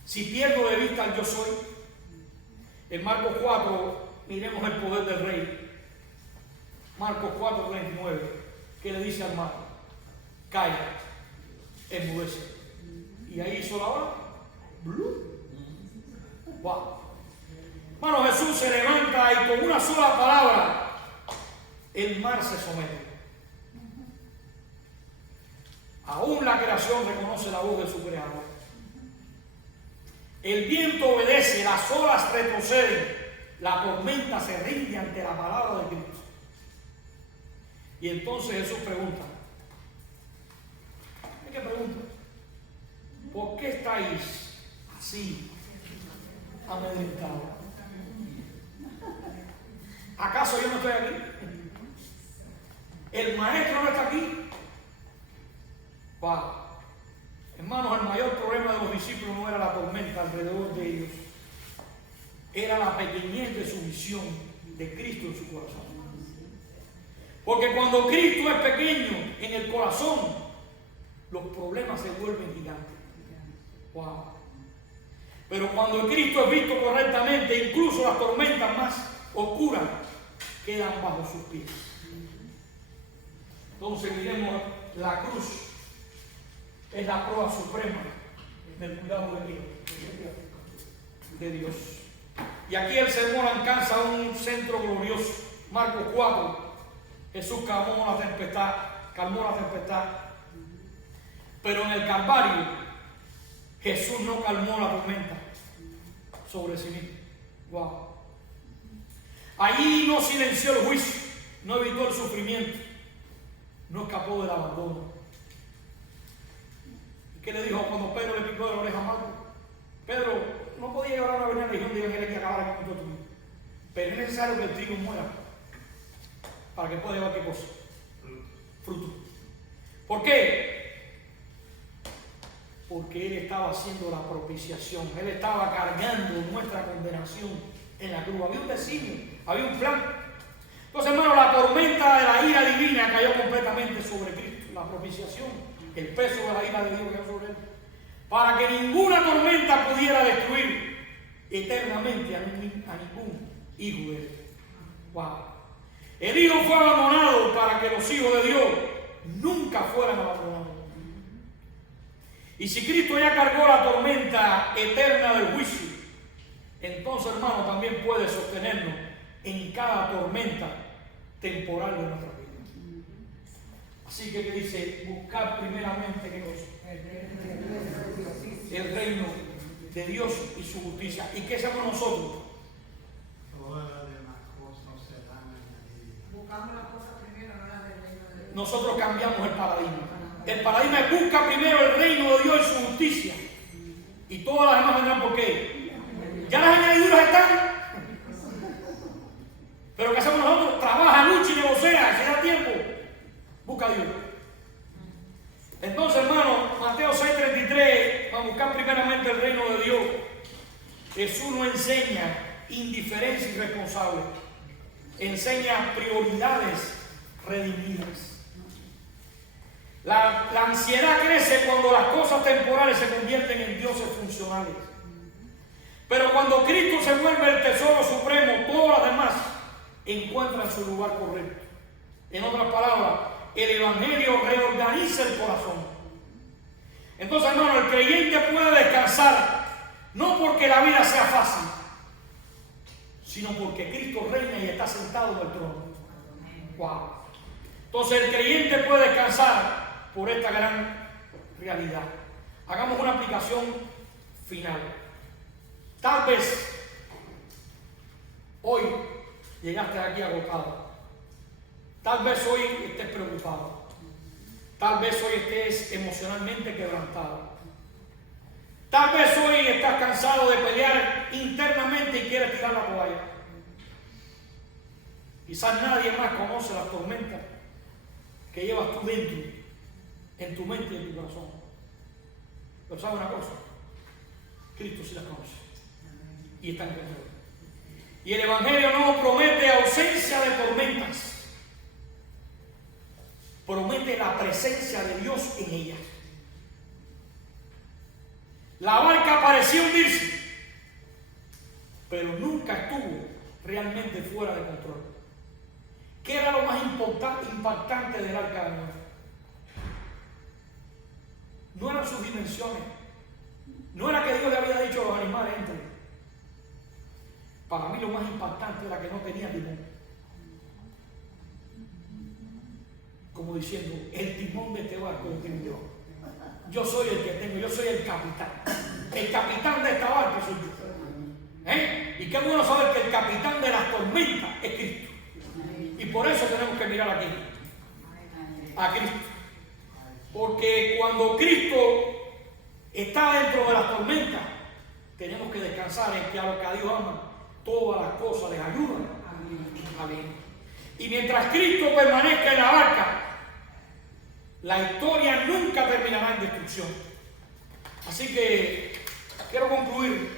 Si pierdo de vista al yo soy. En Marcos 4 miremos el poder del rey. Marcos 4:39. ¿Qué le dice al mar? Calla, enmudece. Y ahí hizo la hora. Wow. Bueno, Jesús se levanta y con una sola palabra el mar se somete. Aún la creación reconoce la voz de su creador. El viento obedece, las olas retroceden, la tormenta se rinde ante la palabra de Cristo. Y entonces Jesús pregunta, ¿qué pregunta? ¿Por qué estáis así amedrentados? ¿Acaso yo no estoy aquí? ¿El maestro no está aquí? Wow. Hermanos, el mayor problema de los discípulos no era la tormenta alrededor de ellos, era la pequeñez de su visión de Cristo en su corazón. Porque cuando Cristo es pequeño en el corazón, los problemas se vuelven gigantes. Wow. Pero cuando Cristo es visto correctamente, incluso las tormentas más oscuras quedan bajo sus pies. Entonces miremos la cruz. Es la prueba suprema del cuidado de Dios. Y aquí el sermón alcanza un centro glorioso. Marcos 4. Jesús calmó la tempestad. Pero en el Calvario, Jesús no calmó la tormenta sobre sí mismo. Wow. Allí no silenció el juicio, no evitó el sufrimiento, no escapó del abandono. ¿Qué le dijo cuando Pedro le picó de la oreja a Marcos? Pedro, no podía llevar a una legión de evangelistas que acabara con todo tu vida. Pero es necesario que el trigo muera para que pueda llevar qué cosa? Fruto. ¿Por qué? Porque Él estaba haciendo la propiciación. Él estaba cargando nuestra condenación en la cruz. Había un designio, había un plan. Entonces, hermano, la tormenta de la ira divina cayó completamente sobre Cristo. La propiciación. El peso de la ira de Dios cayó sobre él, para que ninguna tormenta pudiera destruir eternamente a ningún hijo de él. Wow. El hijo fue abandonado para que los hijos de Dios nunca fueran abandonados. Y si Cristo ya cargó la tormenta eterna del juicio, entonces, hermano, también puede sostenernos en cada tormenta temporal de nuestra vida. Así que dice, buscar primeramente ¿qué cosa? El reino de Dios y su justicia. ¿Y qué hacemos nosotros? Todas las demás cosas serán añadidas. Buscamos las cosas primero, no las del reino de Dios. Nosotros cambiamos el paradigma. El paradigma es busca primero el reino de Dios y su justicia. Y todas las demás vendrán por qué. Ya las añadiduras están. Pero ¿qué hacemos nosotros? Trabaja, lucha y negocia. Si da tiempo, busca a Dios. Entonces, hermano, Mateo 6:33, vamos a buscar primeramente el reino de Dios. Jesús no enseña indiferencia irresponsable, enseña prioridades redimidas. La ansiedad crece cuando las cosas temporales se convierten en dioses funcionales. Pero cuando Cristo se vuelve el tesoro supremo, todas las demás encuentran su lugar correcto. En otras palabras, el Evangelio reorganiza el corazón. Entonces, hermano, el creyente puede descansar no porque la vida sea fácil, sino porque Cristo reina y está sentado en el trono. Wow. Entonces, el creyente puede descansar por esta gran realidad. Hagamos una aplicación final. Tal vez hoy llegaste aquí agotado. Tal vez hoy estés preocupado. Tal vez hoy estés emocionalmente quebrantado. Tal vez hoy estás cansado de pelear internamente y quieres tirar la toalla. Quizás nadie más conoce las tormentas que llevas tú dentro, en tu mente y en tu corazón. Pero ¿sabes una cosa? Cristo sí las conoce y está en control. Y el Evangelio no promete ausencia de tormentas. Promete la presencia de Dios en ellas. La barca parecía hundirse, pero nunca estuvo realmente fuera de control. ¿Qué era lo más impactante del arca de Noé? No eran sus dimensiones. No era que Dios le había dicho a los animales, entren. Para mí lo más impactante era que no tenía timón. Como diciendo, el timón de este barco lo tengo yo. Yo soy el que tengo, yo soy el capitán. El capitán de esta barca soy yo. Y qué bueno saber que el capitán de las tormentas es Cristo. Y por eso tenemos que mirar aquí a Cristo. Porque cuando Cristo está dentro de las tormentas, tenemos que descansar en que a los que a Dios aman, todas las cosas les ayudan a bien. Y mientras Cristo permanezca en la barca, la historia nunca terminará en destrucción. Así que quiero concluir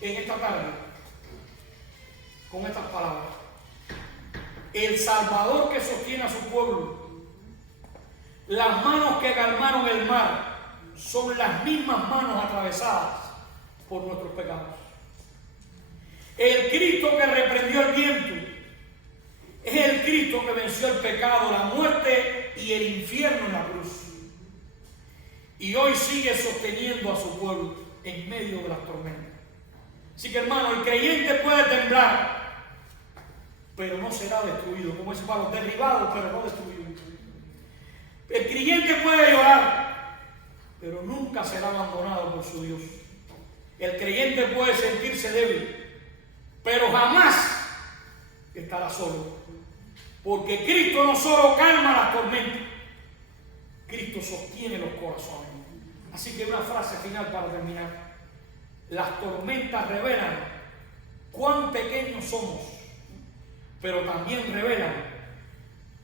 en esta tarde con estas palabras. El Salvador que sostiene a su pueblo, las manos que calmaron el mar, son las mismas manos atravesadas por nuestros pecados. El Cristo que reprendió el viento es el Cristo que venció el pecado, la muerte y el infierno en la cruz. Y hoy sigue sosteniendo a su pueblo en medio de las tormentas. Así que, hermano, el creyente puede temblar, pero no será destruido. Como ese palo, derribado, pero no destruido. El creyente puede llorar, pero nunca será abandonado por su Dios. El creyente puede sentirse débil, pero jamás estará solo. Porque Cristo no solo calma las tormentas, Cristo sostiene los corazones. Así que una frase final para terminar. Las tormentas revelan cuán pequeños somos, pero también revelan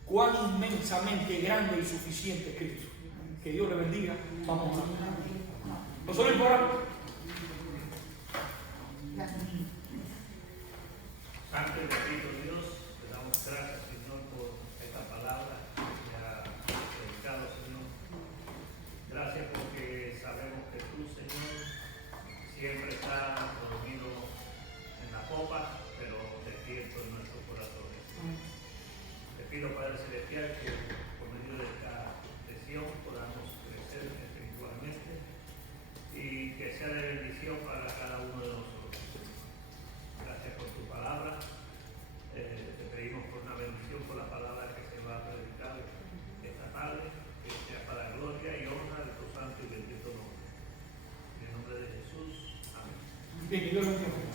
cuán inmensamente grande y suficiente es Cristo. Que Dios le bendiga. Vamos a orar. Nosotros oramos. Santo y bendito Dios, te damos gracias, Señor, por esta palabra que ha predicado, Señor. Gracias porque sabemos que tú, Señor, siempre estás dormido en la copa, pero despierto en nuestros corazones. Te pido, Padre Celestial, que por medio de esta sesión podamos crecer espiritualmente y que sea de bendición para cada uno de nosotros. Gracias por tu palabra. Te pedimos por una bendición por la palabra que se va a predicar esta tarde, que sea para gloria y honra de tu santo y bendito nombre. En el nombre de Jesús. Amén. Bien, que Dios bendiga.